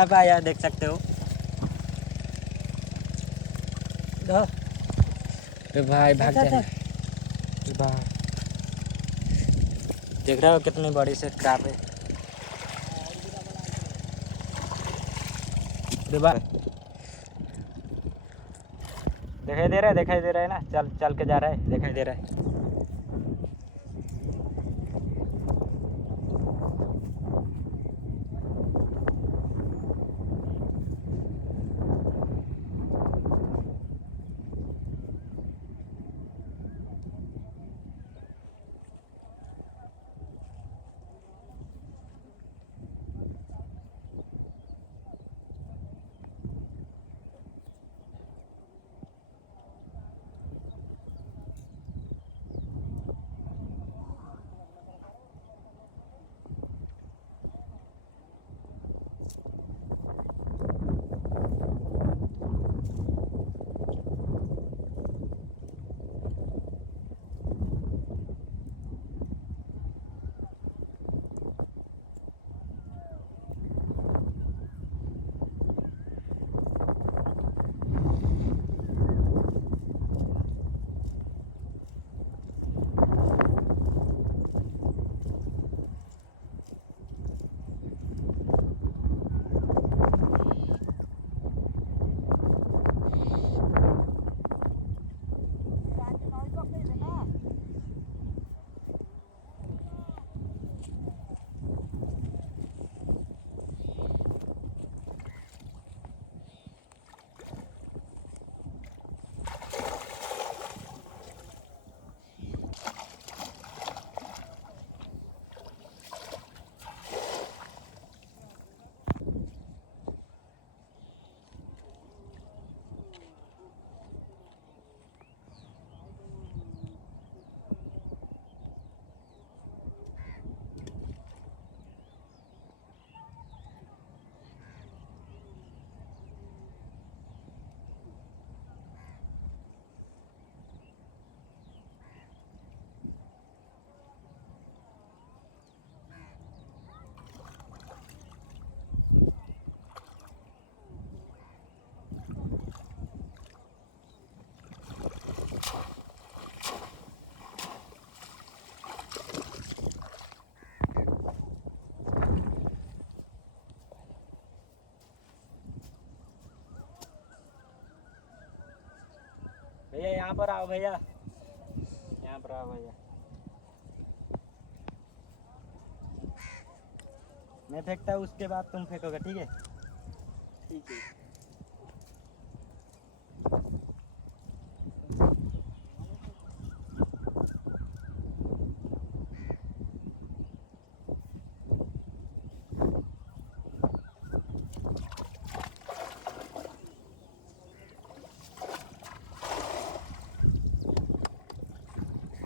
आप आया देख सकते हो। अरे भाई भाग अच्छा, जाए भाई। देख रहे हो कितनी बड़ी से क्रैब है। अरे भाई दिखाई दे रहा है ना, चल चल के जा रहा है, दिखाई दे रहा है। भैया यहाँ पर आओ भैया, यहाँ पर आओ भैया। मैं फेंकता हूँ, उसके बाद तुम फेंकोगे, ठीक है? ठीक है।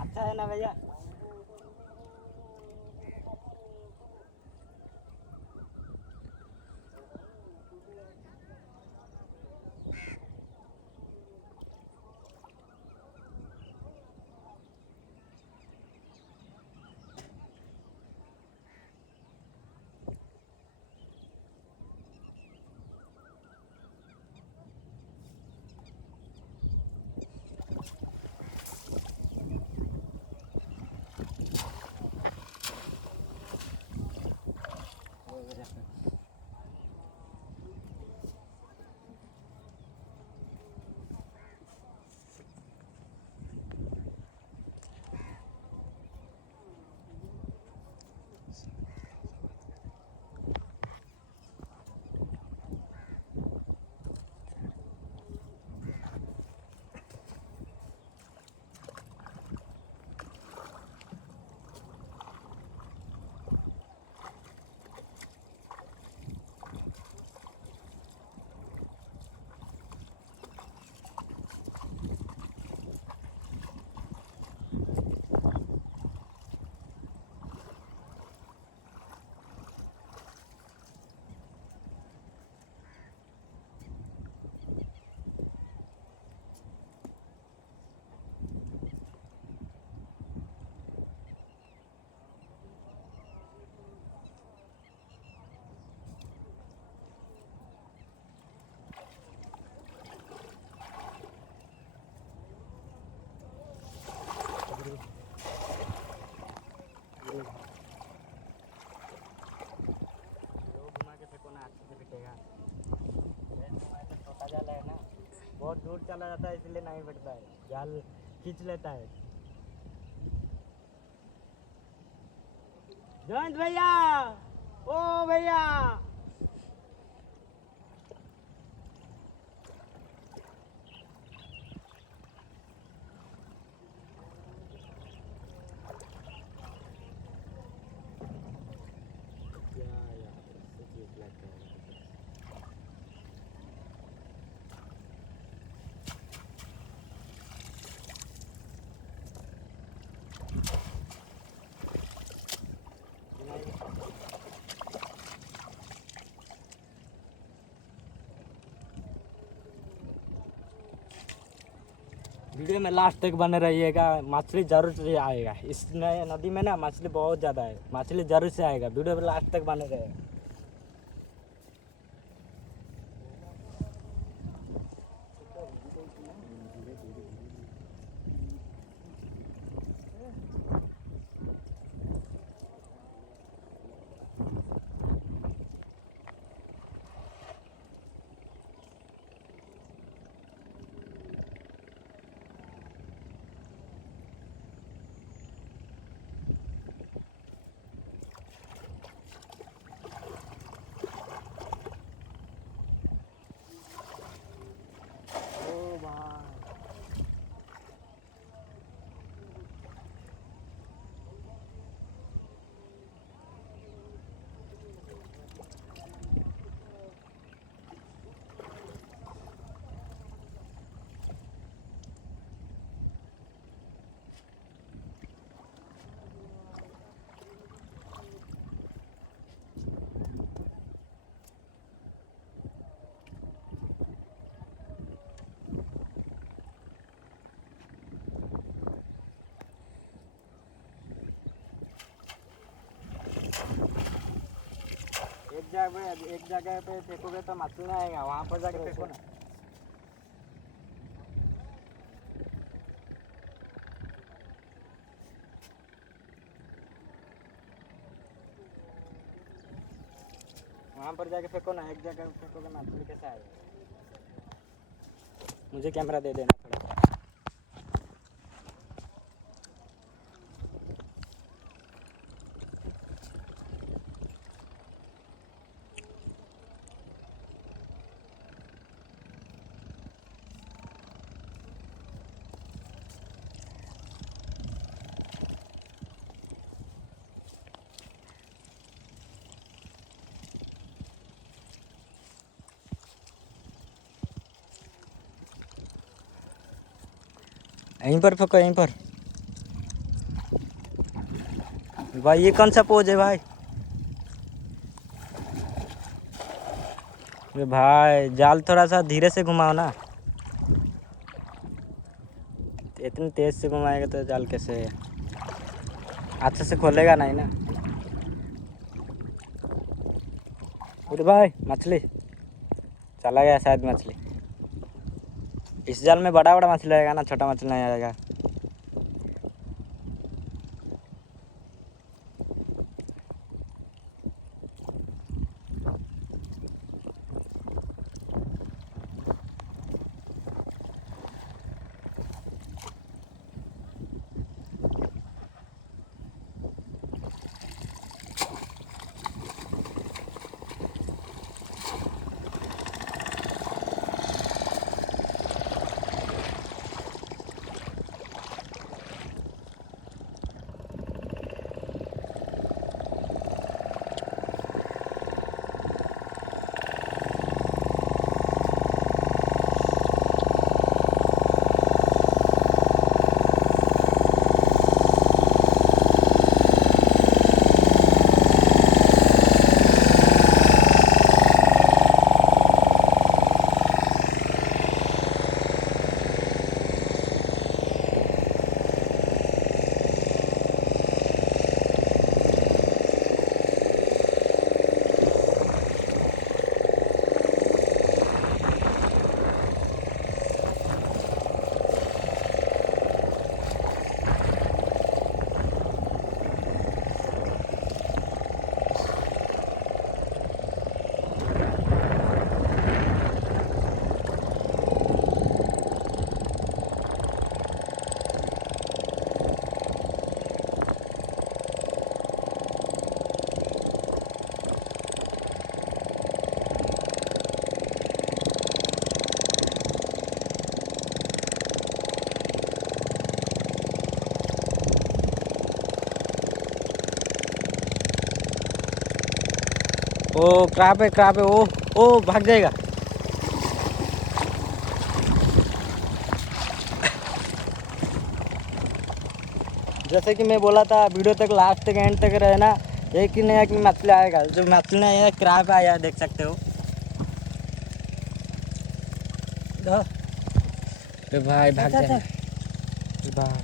अच्छा है ना भैया? बहुत दूर चला जाता है इसलिए नहीं बैठता है, जाल खींच लेता है। जयंत भैया, ओ भैया, क्या यार इससे क्लिक लगता है। वीडियो में लास्ट तक बने रहिएगा, मछली जरूर से आएगा। इस नए नदी में ना मछली बहुत ज़्यादा है, मछली जरूर से आएगा। वीडियो में लास्ट तक बने रहेगा। ओ भाई, एक जगह पे फेंकोगे तो मछली नहीं आएगा, वहाँ पर जाके फेंको ना। वहाँ पर जाके फेंको ना, एक जगह फेंकोगे मछली कैसे आएगा। मुझे कैमरा दे देना थोड़ा। यहीं पर फेंको, यहीं पर। भाई ये कौन सा पोज है भाई? अरे भाई जाल थोड़ा सा धीरे से घुमाओ ना, इतनी तेज से घुमाएगा तो जाल कैसे अच्छे से खोलेगा नहीं ना। अरे भाई मछली चला गया शायद। मछली इस जाल में बड़ा बड़ा मछली आएगा ना, छोटा मछली नहीं आएगा। ओ क्रैप है ओ भाग जाएगा। जैसे कि मैं बोला था वीडियो तक लास्ट तक एंड तक रहना, एक ही नया कि मछली आएगा। जो मछली आया क्रैप आया देख सकते हो। तो भाई भाग जाएगा भाई।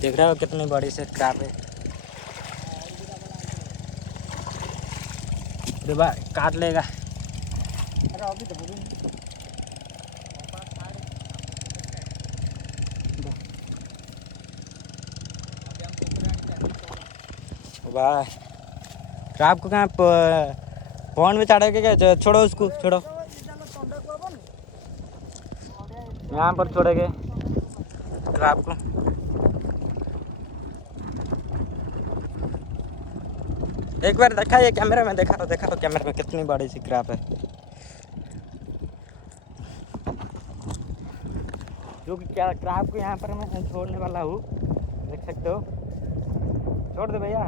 देख रहे हो कितनी बड़ी से क्रैप है। अरे भाई काट लेगा। भाई क्रैप को कहाँ फोन में चढ़े के क्या, छोड़ो उसको छोड़ो, यहाँ पर छोड़ेंगे क्रैप को। एक बार देखा ये कैमरे में, देखा तो कैमरे में कितनी बड़ी सी क्रैप है। जो कि क्या क्रैप को यहाँ पर मैं छोड़ने वाला हूँ, देख सकते हो। छोड़ दो भैया,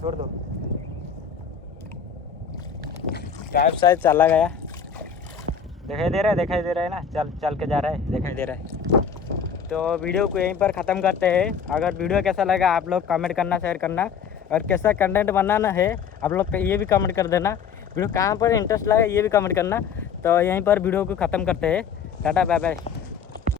छोड़ दो। क्रैप शायद चला गया, दिखाई दे रहा है ना, चल के जा रहा है, दिखाई दे रहा है। तो वीडियो को यहीं पर ख़त्म करते हैं। अगर वीडियो कैसा लगा आप लोग कमेंट करना, शेयर करना, और कैसा कंटेंट बनाना है आप लोग ये भी कमेंट कर देना। वीडियो कहाँ पर इंटरेस्ट लगा ये भी कमेंट करना। तो यहीं पर वीडियो को ख़त्म करते हैं। Tata bye bye.